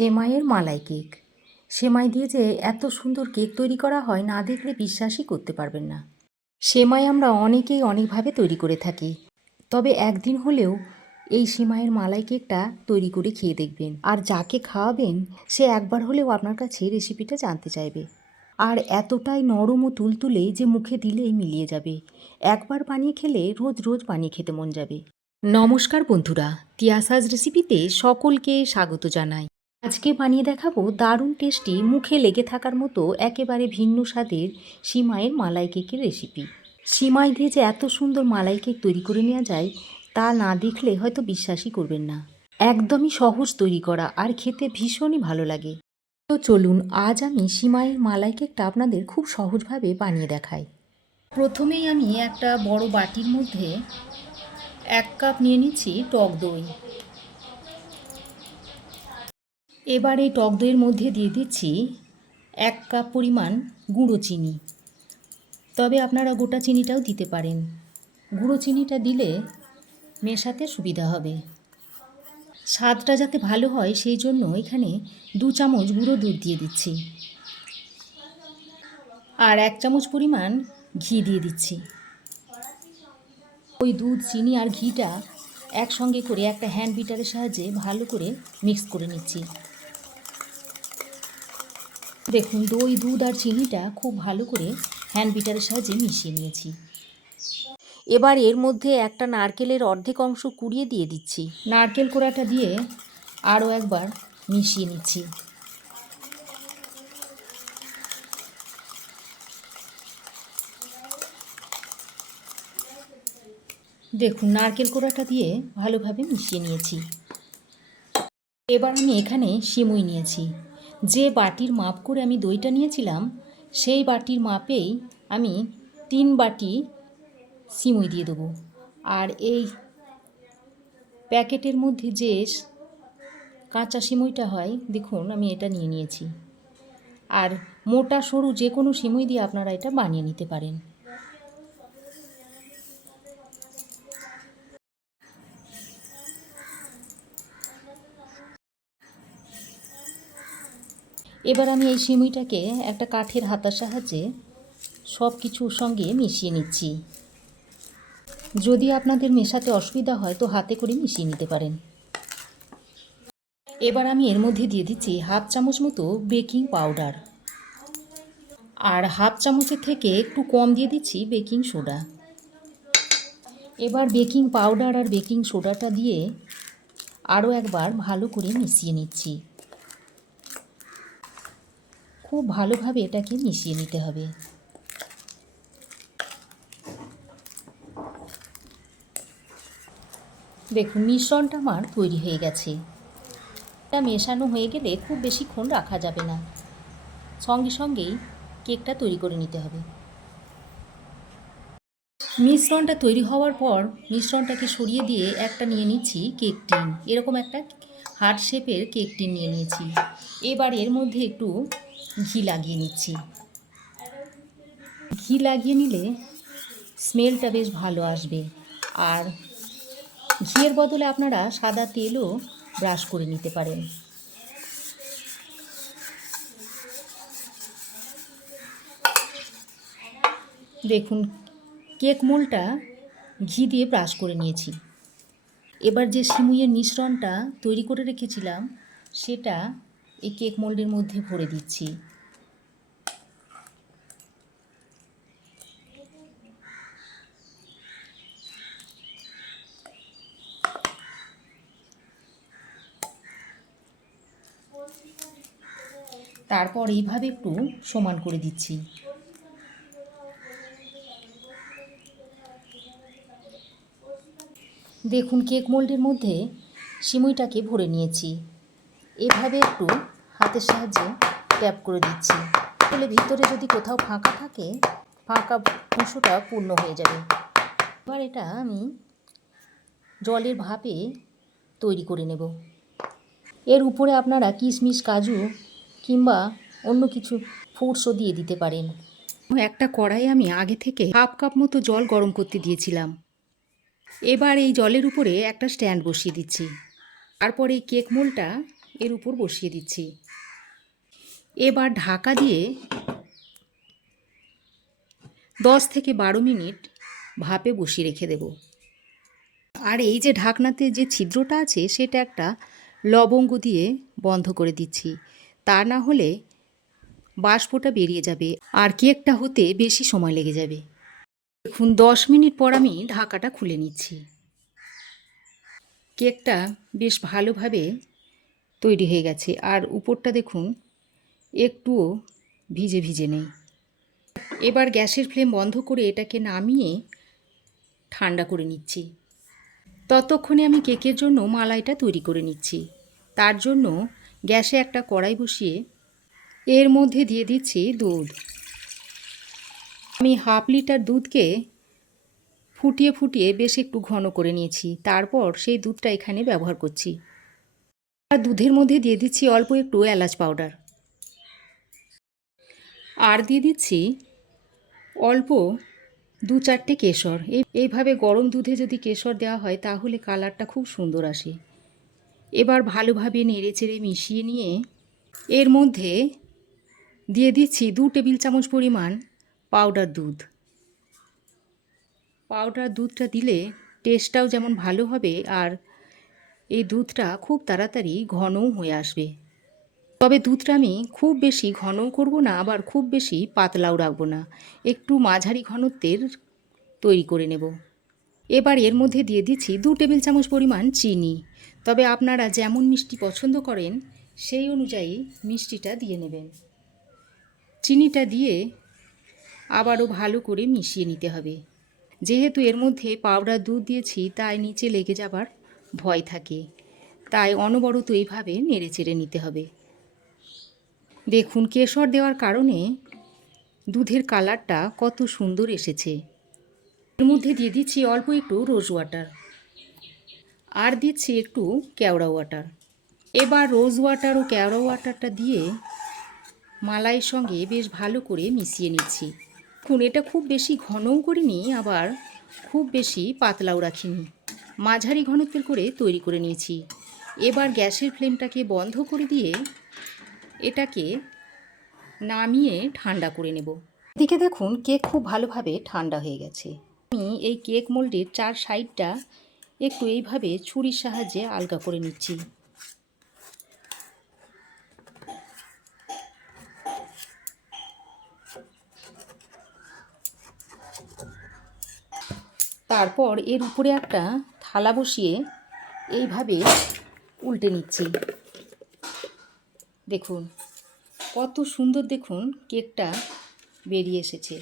সেমাইয়ের মালাই cake. সেমাই দিয়ে যে এত সুন্দর কেক তৈরি করা হয় না দেখলে বিশ্বাসই করতে পারবেন না। সেমাই আমরা অনেকেই অনেকভাবে তৈরি করে থাকি। তবে একদিন হলেও এই সেমাইয়ের মালাই কেকটা তৈরি করে খেয়ে দেখবেন। আর যাকে খাওয়াবেন, সে একবার হলেও আপনার কাছে রেসিপিটা জানতে চাইবে। আর এতটাই নরম ও তুলতুলে যে মুখে দিলেই মিলিয়ে যাবে। একবার বানিয়ে খেলে রোজ রোজ বানিয়ে খেতে মন যাবে। নমস্কার বন্ধুরা, তিয়াসাজ রেসিপিতে সকলকে স্বাগত জানাই। আজকে বানিয়ে দেখাবো দারুণ টেস্টি, মুখে লেগে থাকার মতো একেবারে ভিন্ন স্বাদের সিমাইয়ের মালাই কেকের রেসিপি। সিমাই দিয়ে যে এত সুন্দর মালাই কেক তৈরি করে নেওয়া যায়, তা না দেখলে হয়তো বিশ্বাসই করবেন না। একদমই সহজ তৈরি করা আর খেতে ভীষণই ভালো লাগে। তো চলুন, আজ আমি সিমাইয়ের মালাই কেকটা আপনাদের খুব সহজভাবে বানিয়ে দেখাই। প্রথমেই আমি একটা বড় বাটির মধ্যে এক কাপ নিয়ে নিচ্ছি টক দই। এবার এই টক দইয়ের মধ্যে দিয়ে দিচ্ছি এক কাপ পরিমাণ গুঁড়ো চিনি। তবে আপনারা গোটা চিনিটাও দিতে পারেন। গুঁড়ো চিনিটা দিলে মেশাতে সুবিধা হবে। স্বাদটা যাতে ভালো হয় সেই জন্য এখানে দু চামচ গুঁড়ো দুধ দিয়ে দিচ্ছি। আর এক চামচ পরিমাণ ঘি দিয়ে দিচ্ছি। ওই দুধ, চিনি আর ঘিটা একসঙ্গে করে একটা হ্যান্ড বিটারের সাহায্যে ভালো করে মিক্স করে নিচ্ছি। দেখুন, দই, দুধ আর চিনিটা খুব ভালো করে হ্যান্ড বিটারের সাহায্যে মিশিয়ে নিয়েছি। এবার এর মধ্যে একটা নারকেলের অর্ধেক অংশ কুড়িয়ে দিয়ে দিচ্ছি। নারকেল কোড়াটা দিয়ে আরও একবার মিশিয়ে নিচ্ছি। দেখুন, নারকেল কোড়াটা দিয়ে ভালোভাবে মিশিয়ে নিয়েছি। এবার আমি এখানে সিমুই নিয়েছি। যে বাটির মাপ করে আমি দইটা নিয়েছিলাম, সেই বাটির মাপেই আমি তিন বাটি সিমুই দিয়ে দেবো। আর এই প্যাকেটের মধ্যে যে কাঁচা সিমুইটা হয়, দেখুন আমি এটা নিয়ে নিয়েছি। আর মোটা সরু যে কোনো সিমুই দিয়ে আপনারা এটা বানিয়ে নিতে পারেন। এবার আমি এই সিমুইটাকে একটা কাঠের হাতার সাহায্যে সব কিছুর সঙ্গে মিশিয়ে নিচ্ছি। যদি আপনাদের মেশাতে অসুবিধা হয় তো হাতে করে মিশিয়ে নিতে পারেন। এবার আমি এর মধ্যে দিয়ে দিচ্ছি হাফ চামচ মতো বেকিং পাউডার। আর হাফ চামচের থেকে একটু কম দিয়ে দিচ্ছি বেকিং সোডা। এবার বেকিং পাউডার আর বেকিং সোডাটা দিয়ে আরও একবার ভালো করে মিশিয়ে নিচ্ছি। খুব ভালোভাবে এটাকে মিশিয়ে নিতে হবে। দেখুন, মিশ্রণটা আমার তৈরি হয়ে গেছে। এটা মেশানো হয়ে গেলে খুব বেশিক্ষণ রাখা যাবে না। সঙ্গে সঙ্গেই কেকটা তৈরি করে নিতে হবে। মিশ্রণটা তৈরি হওয়ার পর মিশ্রণটাকে সরিয়ে দিয়ে একটা নিয়ে নিচ্ছি কেক টিন। এরকম একটা হার্ট শেপের কেক টিন নিয়ে নিয়েছি। এবার এর মধ্যে একটু ঘি লাগিয়ে নিচ্ছি। ঘি লাগিয়ে নিলে স্মেলটা বেশ ভালো আসবে। আর ঘিয়ের বদলে আপনারা সাদা তেলও ব্রাশ করে নিতে পারেন। দেখুন কেক মোলটা ঘি দিয়ে ব্রাশ করে নিয়েছি। এবার যে সিমুইয়ের মিশ্রণটা তৈরি করে রেখেছিলাম, সেটা এই কেক মোল্ডের মধ্যে ভরে দিচ্ছি। তারপর এইভাবে একটু সমান করে দিচ্ছি। দেখুন, কেক মোল্ডের মধ্যে সিমুইটাকে ভরে নিয়েছি। এভাবে একটু হাতের সাহায্যে ট্যাপ করে দিচ্ছি। তাহলে ভিতরে যদি কোথাও ফাঁকা থাকে, ফাঁকা অংশটা পূর্ণ হয়ে যাবে। এবার এটা আমি জলের ভাপে তৈরি করে নেব। এর উপরে আপনারা কিশমিশ, কাজু কিংবা অন্য কিছু ফ্রুটসও দিয়ে দিতে পারেন। একটা কড়াই আমি আগে থেকে হাফ কাপ মতো জল গরম করতে দিয়েছিলাম। এবার এই জলের উপরে একটা স্ট্যান্ড বসিয়ে দিচ্ছি। তারপর এই কেক মোলটা এর উপর বসিয়ে দিচ্ছি। এবার ঢাকা দিয়ে দশ থেকে বারো মিনিট ভাপে বসিয়ে রেখে দেব। আর এই যে ঢাকনাতে যে ছিদ্রটা আছে, সেটা একটা লবঙ্গ দিয়ে বন্ধ করে দিচ্ছি। তা না হলে বাষ্পটা বেরিয়ে যাবে আর কেকটা হতে বেশি সময় লেগে যাবে। দেখুন, দশ মিনিট পর আমি ঢাকাটা খুলে নিচ্ছি। কেকটা বেশ ভালোভাবে তৈরি হয়ে গেছে। আর উপরটা দেখুন, একটুও ভিজে ভিজে নেই। এবার গ্যাসের ফ্লেম বন্ধ করে এটাকে নামিয়ে ঠান্ডা করে নিচ্ছি। ততক্ষণে আমি কেকের জন্য মালাইটা তৈরি করে নিচ্ছি। তার জন্য গ্যাসে একটা কড়াই বসিয়ে এর মধ্যে দিয়ে দিচ্ছি দুধ। আমি হাফ লিটার দুধকে ফুটিয়ে ফুটিয়ে বেশ একটু ঘন করে নিয়েছি। তারপর সেই দুধটা এখানে ব্যবহার করছি। আর দুধের মধ্যে দিয়ে দিচ্ছি অল্প একটু এলাচ পাউডার। আর দিয়ে দিচ্ছি অল্প দু চারটে কেশর। এই, এইভাবে গরম দুধে যদি কেশর দেওয়া হয়, তাহলে কালারটা খুব সুন্দর আসে। এবার ভালোভাবে নেড়ে চেড়ে মিশিয়ে নিয়ে এর মধ্যে দিয়ে দিচ্ছি দু টেবিল চামচ পরিমাণ পাউডার দুধ। পাউডার দুধটা দিলে টেস্টটাও যেমন ভালো হবে, আর এই দুধটা খুব তাড়াতাড়ি ঘনও হয়ে আসবে। তবে দুধটা আমি খুব বেশি ঘনও করব না, আবার খুব বেশি পাতলাও রাখব না। একটু মাঝারি ঘনত্বের তৈরি করে নেব। এবার এর মধ্যে দিয়ে দিচ্ছি দু টেবিল চামচ পরিমাণ চিনি। তবে আপনারা যেমন মিষ্টি পছন্দ করেন, সেই অনুযায়ী মিষ্টিটা দিয়ে নেবেন। চিনিটা দিয়ে আবারও ভালো করে মিশিয়ে নিতে হবে। যেহেতু এর মধ্যে পাউডার দুধ দিয়েছি, তাই নিচে লেগে যাবার ভয় থাকে। তাই অনবরত এইভাবে নেড়ে চেড়ে নিতে হবে। দেখুন কেশর দেওয়ার কারণে দুধের কালারটা কত সুন্দর এসেছে। এর মধ্যে দিয়ে দিচ্ছি অল্প একটু রোজ ওয়াটার আর দিচ্ছি একটু কেওড়া ওয়াটার এবার রোজ ওয়াটার ও কেওড়া ওয়াটারটা দিয়ে মালাইয়ের সঙ্গে বেশ ভালো করে মিশিয়ে নিচ্ছি। দেখুন, এটা খুব বেশি ঘনও করিনি, আবার খুব বেশি পাতলাও রাখিনি। মাঝারি ঘনত্বের করে তৈরি করে নিয়েছি। এবার গ্যাসের ফ্লেমটাকে বন্ধ করে দিয়ে এটাকে নামিয়ে ঠান্ডা করে নেব। এদিকে দেখুন কেক খুব ভালোভাবে ঠান্ডা হয়ে গেছে। আমি এই কেক মোল্ডের চার সাইডটা একটু এইভাবে ছুরির সাহায্যে আলগা করে নিচ্ছি। তারপর এর উপরে একটা থালা বসিয়ে এইভাবে উল্টে নিচ্ছি। দেখুন, কত সুন্দর দেখুন কেকটা বেরিয়ে এসেছে।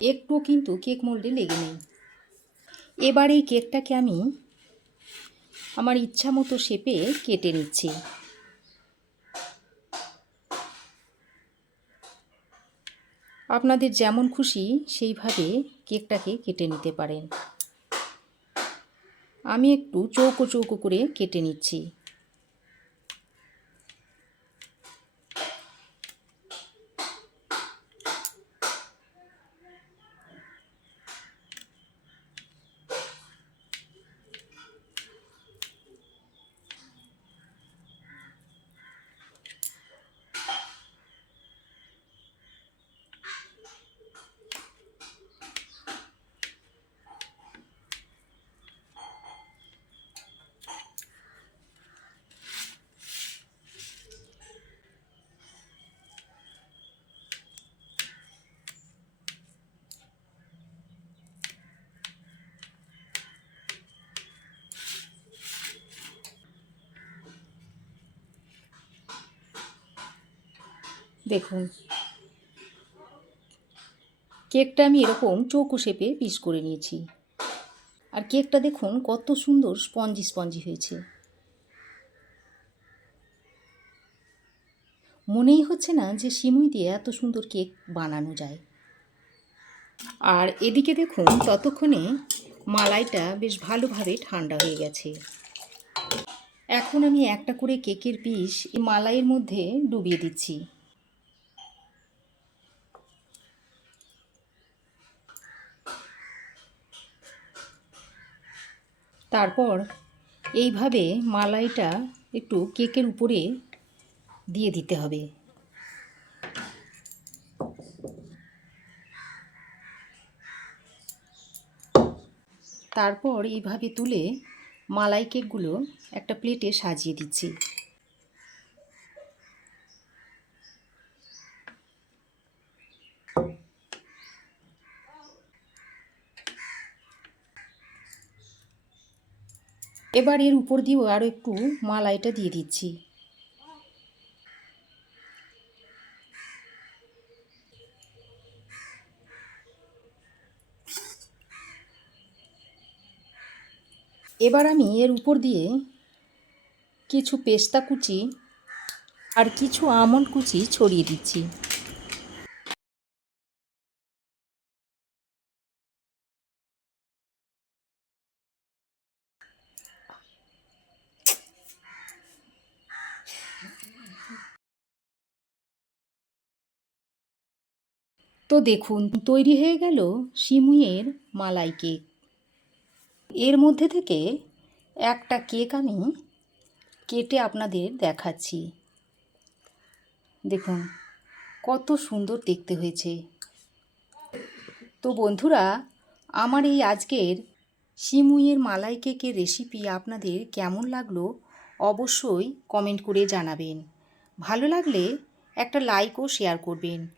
একটুও কিন্তু কেক মোল্ডে লেগে নেই। এবার এই কেকটাকে আমি আমার ইচ্ছা মতো শেপে কেটে নিচ্ছি। আপনাদের যেমন খুশি সেইভাবে কেকটাকে কেটে নিতে পারেন। আমি একটু চৌকো চৌকো করে কেটে নিচ্ছি। দেখুন। কেকটা আমি এরকম চৌকো শেপে পিস করে নিয়েছি। আর কেকটা দেখুন কত সুন্দর স্পঞ্জি স্পঞ্জি হয়েছে। মনেই হচ্ছে না যে সিমুই দিয়ে এত সুন্দর কেক বানানো যায়। আর এদিকে দেখুন ততক্ষণে মালাইটা বেশ ভালোভাবে ঠান্ডা হয়ে গেছে। এখন আমি একটা করে কেকের পিস এই মালাইয়ের মধ্যে ডুবিয়ে দিচ্ছি। তারপর এইভাবে মালাইটা একটু কেকের উপরে দিয়ে দিতে হবে। তারপর এইভাবে তুলে মালাই কেকগুলো একটা প্লেটে সাজিয়ে দিচ্ছি। এবার এর উপর দিয়েও আরও একটু মালাইটা দিয়ে দিচ্ছি। এবার আমি এর উপর দিয়ে কিছু পেস্তা কুচি আর কিছু আমন্ড কুচি ছড়িয়ে দিচ্ছি। তো দেখুন, তৈরি হয়ে গেল সিমুইয়ের মালাই কেক। এর মধ্যে থেকে একটা কেক আমি কেটে আপনাদের দেখাচ্ছি। দেখুন, কত সুন্দর দেখতে হয়েছে। তো বন্ধুরা, আমার এই আজকের সিমুইয়ের মালাই কেকের রেসিপি আপনাদের কেমন লাগল অবশ্যই কমেন্ট করে জানাবেন। ভালো লাগলে একটা লাইক ও শেয়ার করবেন।